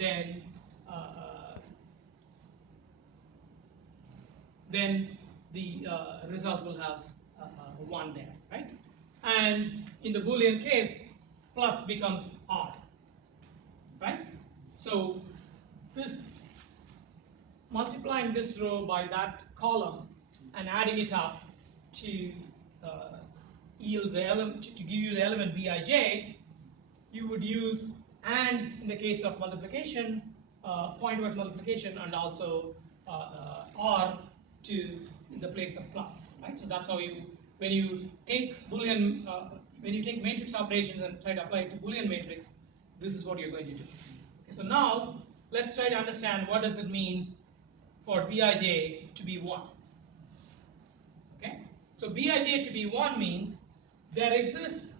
then the result will have 1 there, right? And in the Boolean case, plus becomes odd, right? So this multiplying this row by that column and adding it up to yield the element, to give you the element Bij, you would use and in the case of multiplication, pointwise multiplication, and also or to the place of plus, right? So that's how you, when you take Boolean, when you take matrix operations and try to apply it to Boolean matrix, this is what you're going to do. Okay, so now let's try to understand what does it mean for Bij to be 1. Okay, so Bij to be 1 means there exists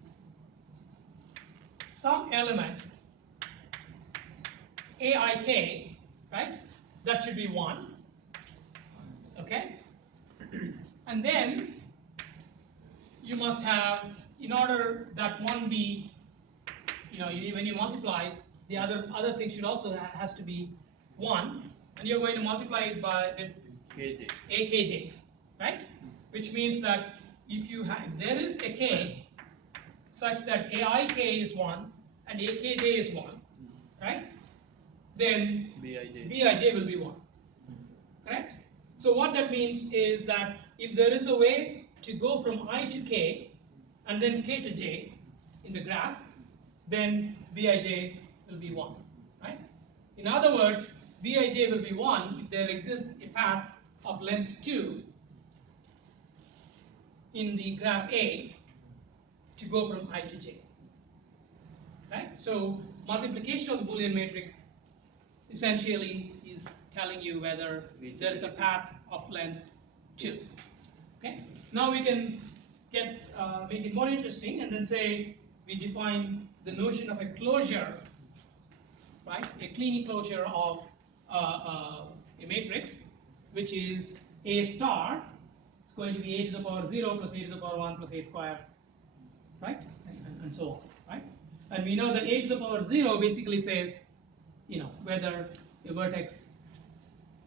some element Aik, right? That should be 1. Okay, and then you must have, in order that 1 be, when you multiply, the other thing should also has to be 1, and you're going to multiply it by with Akj, right? Which means that if you have, there is a k such that Aik is 1 and Akj is 1, right? Then Bij will be 1, correct? So what that means is that if there is a way to go from I to k and then k to j in the graph, then Bij will be 1, right? In other words, Bij will be 1 if there exists a path of length 2 in the graph A to go from I to j, right? So multiplication of the Boolean matrix essentially is telling you whether there is a path of length 2. Okay. Now we can make it more interesting and then say we define the notion of a closure, right? A clean closure of a matrix, which is A star. It's going to be A to the power 0 plus A to the power 1 plus A square, right? And so on, right? And we know that A to the power 0 basically says, whether a vertex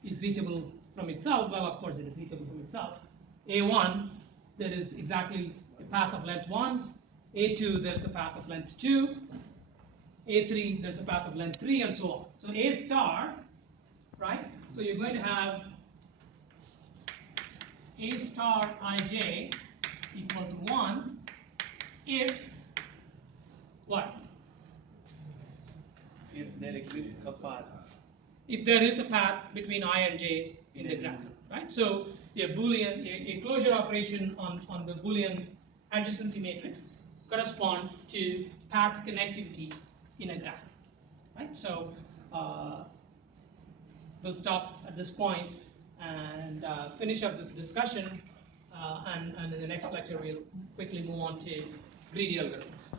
is reachable from itself. Well, of course it is reachable from itself. A1, there is exactly a path of length 1. A2, there's a path of length 2. A3, there's a path of length 3, and so on. So A star, right? So you're going to have A star Ij equal to 1 if what? If there exists a path. If there is a path between I and j in the graph, right? So a Boolean, a closure operation on the Boolean adjacency matrix corresponds to path connectivity in a graph, right? So we'll stop at this point and finish up this discussion, and in the next lecture we'll quickly move on to greedy algorithms.